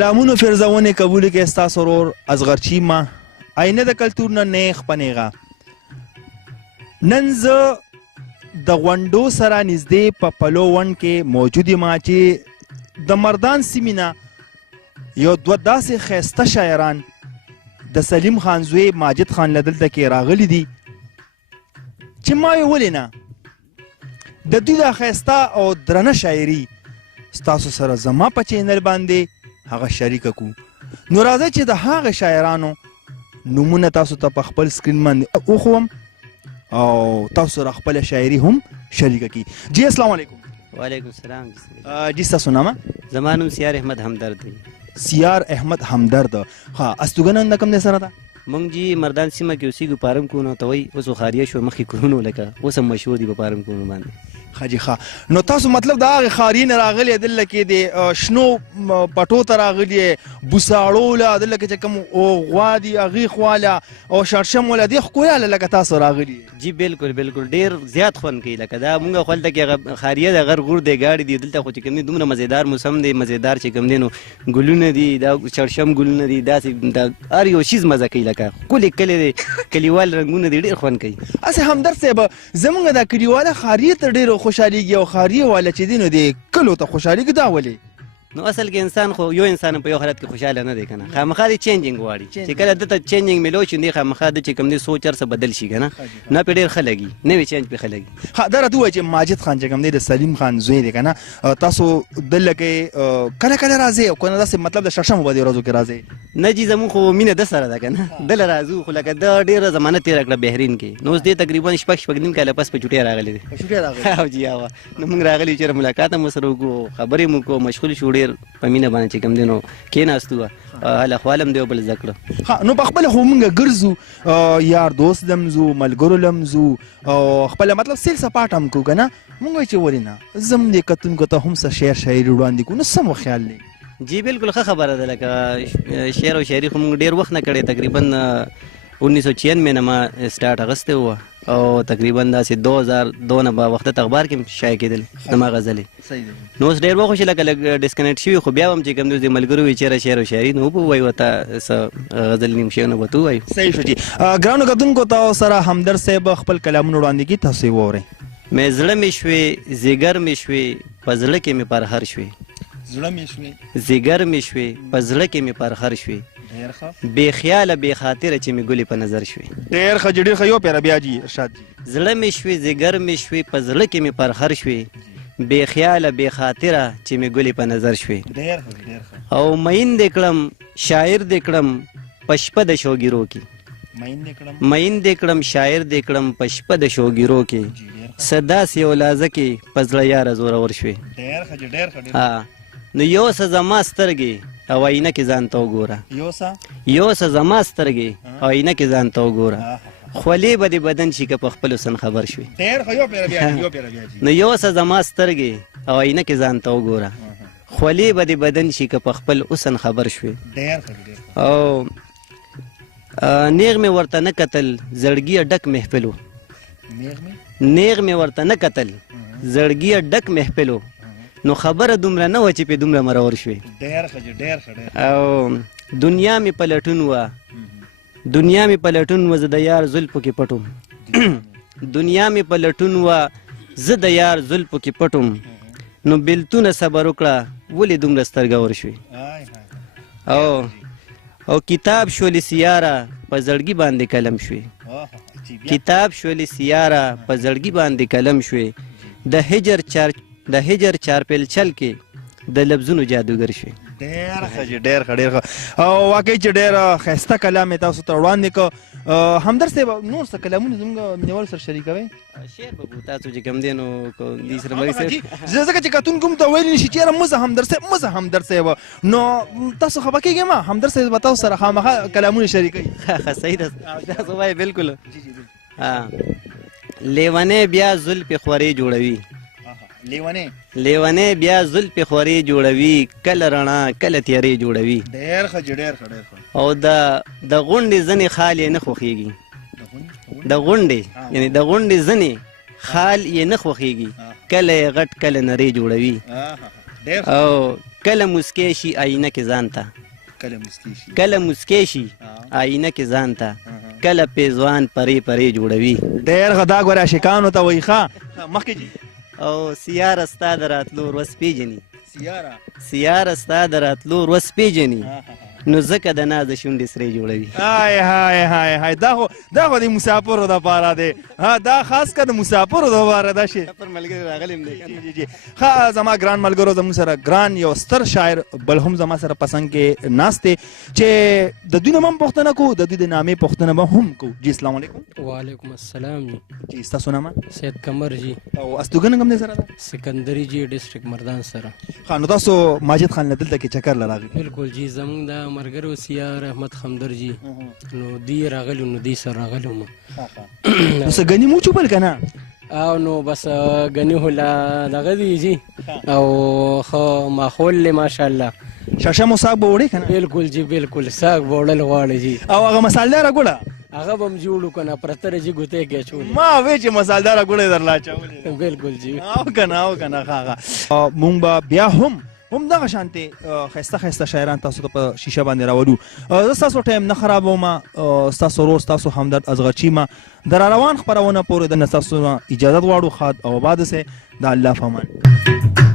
سلامونو فرزونې قبول کې ستاسو ورور اصغر چیما آینه د کلتور نه نیغ پنیغه. نن زه د غونډو سره نږدې په پلو ونډ کې موجود یم چې د مردان سیمې نه یو دوه داسې ښایسته شاعران د سلیم خان زوی ماجد خان له دلته کې راغلي دي چې ما یې ولې نه د دوی دا ښایسته او درنه شاعري ستاسو سره زما په چینل باندې هغه شریکه کو. نو راځئ چې د هغه شاعرانو نومونه تاسو ته په خپل سکرین باندې وښوم او تاسو سره خپله شاعري هم شریکه کی. جی السلام علیکم. وعلیکم السلام. جی ستاسو نامه؟ زما نوم سیار احمد همدرد دی. سیار احمد همدرد. ها استوګنه د کوم ځای سره ده؟ مونږ جی مردان سیمه کې اوسېږو پارم کونو ته وایي. اوس خاریه شو مخکې کورونو لکه اوس هم مشهور دي په پارم کونو باندې. ښه جي ښه. نو تاسو مطلب د هغې ښاري نه راغلي دلته کې د شنو پټو ته راغلي بوساړو له دلته کې چې کوم غوا دي هغې خواله او شړشم واله دې ښکویا له لکه تاسو راغلي. جی بالکل بالکل ډېر زیات خوند کوي. لکه دا مونږ خو هلته کې خاریه د غر غور دی ګاډي دي دلته خو چې کوم دي دومره مزېدار موسم دی مزېدار چې کوم دی نو ګلونه دي دا شړشم ګلونه دي داسې د هر یو شیز مزه کوي لکه ښکلې کلي دی کلیوال رنګونه دي ډېر خوند کوي. هسې همدرد صاحب زموږ دا کلیواله ښاري ته ډېر خوشحالېږي او ښاري والا چې دی نو د کلو ته خوشحالېږي دا ولې؟ نو اصل کې انسان خو یو انسان په یو حالت کې خوشحاله نه دی که نه خامخا دی چینجینګ غواړي چې کله ده ته چینجینګ میلو شي دی خامخا ده چې کوم دی سوچ هر څه بدل شي که نه نه پرې ډېر ښه لګي نوی چینج پرې ښه لګي. ښه دا راته ووایه چې ماجد خان چې کوم دی د سلیم خان زوی دی که نه تاسو دلته کې کله کله راځئ او که نه داسې مطلب د شړشمو په دې ورځو کې راځئ؟ نه جي زمونږ خو مینه ده سره ده که نه دله راځو خو لکه ده ډېره زمانه تېره کړه بحرین کې نو اوس دې تقریبا شپږ نیم کاله پس په چوټۍ راغلی دی. په چوټۍ راغلی؟ او جي هوا نو موږ راغلي چېرې ملاقات هم ورسره وکړو خبرې مو وکړو مشغول شو ډېر په مینه باندې چې کوم دی نو کېناستو هله خوال هم دی بل زده کړه. ښه نو په خپله خو مونږ ګرځو یار دوست لم ځو ملګرو لم ځو او خپله مطلب سیل سپاټ هم کوو که نه مونږ وایو چې ولې نه زم دې کتونکو ته هم څه شعر شاعري وړاندې کړو نو څه مو خیال دی؟ جی بالکل ښه خبره ده لکه شعر او شاعري خو موږ ډېر وخت نه کړی تقریبا 1996 نه ما سټارټ اخیستی وه او تقریبا داسې 2002 نه به وختت اخبار کې هم شایع کېدل زما غزلې نو اوس ډېر وخت چې لکه لږ ډسکنیکټ شوي خو بیا هم چې کوم دی د ملګرو وي چېرې شعر او شاعري نو ووایو ورته څه غزل نیم شعرونه به ورته ووایو. صحیح شو جي. ګرانو کتونکو ته سره همدرد صاحب خپل کلامونه وړاندې کړي تاسو یې واورئ. مې زړه مې شوې زیګر مې شوې په زړه کې مې پرهر شوې زړه مې شوې زیګر مې شوې په زړه کې مې پرهر شوې بې خیاله بې خاطره چې مې ګلې په نظر شوې. ډېر ښه جي ډېر ښه یو پیره بیا جي ارشاد جي. زړه مې شوې زیګر مې شوې په زړه کې مې پرهر شوې بې خیاله بې خاطره چې مې ګلې په نظر شوې. ډېر ښه ډېر ښه. او مین دې کړم شاعر دې کړم په شپه د شوګیرو کې مین دې کړم شاعر دې کړم په شپه د شوګیرو کې څه داسې یو لحظه کې په زړه یاره زورور شوې. ډېر ښه جي ډېر ښه. نو یو څه زما سترګې او آینه کې ځان ته وګوره یو څه زما سترګې او آینه کې ځان ته وګوره خولې به دې بدن شي که په خپلو سن خبر شوې. نو یو څه زما سترګې او آینه کې ځان ته وګوره خولې به دې بدن شي که په خپل حسن خبر شوې. او نیغ مې ورته نه کتل زړګیه ډک محفلو نیغ مې ورته نه کتل زړګیه ډک محفلو نو خبره دومره نه وه چې پې دومره مرور شوې. او دنیا مې په لټون وه دنیا مې په لټون وه زه د یار زلفو کې پټوم دنیا مې په لټون وه زه د یار زلفو کې پټوم نو بېلتونه صبر وکړه ولې دومره سترګور شوې. او کتاب شولې سیاره په زړګي باندې کلم شوې کتاب شولې سیاره په زړګي باندې کلم شوې د هجر چارپیلچل کې د لفظونو جادوګر شوې. ډېر ښه جي ډېر ښه ډېر ښه. او واقعي چې ډېر ښایسته کلام یې تاسو ته وړاندې کړ. همدرد صاحب نور څه کلامونه زموږ مینهوالو سره شریکوئ؟ شعر به وو تاسو چې کوم دی نو دې سره مری صاحب ځکه چې کتونکو هم ته ویلی نشي چې یاره مزه همدرد صاحب نو تاسو خفه کېږئ مه همدرد صاحب به تاسو سره خامخا کلامونه شریکوي. ښه صحیح ده تاسو وایئ بالکل. لیونی بیا زلفې خورې جوړوي لیونی بیا زلفې خورې جوړوي کله رڼا کله تیارې جوړوي. ډېر ښه جي ډېر ښه ډېر ښه. او د غونډې ځنې خال یې نه خوښېږي د غونډې یعنې د غونډې ځنې خال یې نه خوښېږي کله یې غټ کله نرۍ جوړوي. او کله مسکی شي آینه کې ځان ته کله مسکی شي کله مسکی شي آینه کې ځان ته کله پیزوان پرې پرې جوړوي ډېر غدا ګوره عاشقانو ته وایي ښه مخکې جي او سیاره ستا د راتلو ورځ پیژني سیاره سیاره ستا د راتلو ورځ پیژني نو ځکه د نازه شونډې سرې جوړوي هاي دا خو د مسافرو دپاره دی دا خاص که د مسافرو دپاره دا شی پر ملګري راغلی م دی جی ښه زما ګران ملګرو زموږ سره ګران یو ستر شاعر بل هم زما سره پسند کې ناست دی چې د دوی نه هم پوښتنه کوو د دوی د نامې پوښتنه به هم کوو جی السلام علیکم وعلیکم السلام جی ستاسو نامه سید قمر جی او استوګنه کوم دی سره ده سکندري جی ډسټرک مردان سره ښه نو تاسو ماجد خان له دلته کې چکر له راغلي بالکل جی زمونږ د ملګرو سیار احمد خمدر جی نو دی راغلو نو دی سره راغلو ما نو څه ګني مو چوپل که نه او نو بس ګني هلا دغه دی جی او ښه ماحول دی ماشاءالله شاشه مو ساګ به وړې که نه بالکل جی بالکل ساګ به وړل غواړي جی او هغه مسالداره ګوړه هغه به م جوړو که نه پرته جي ګوتې کې اچولې ما وې چې مسالداره ګوړې درله اچولې بالکل جی او که نه ښه مونږ به بیا هم دغه شانتې ښایسته ښایسته شاعران تاسو ته په شیشه باندې راولو زه ستاسو ټایم نه خرابوم ستاسو ورور ستاسو همدرد اصغرچي ما د راروان خپرونه پورې د ستاسو نه اجازت غواړو ښاد او آباد اوسئ د الله په امان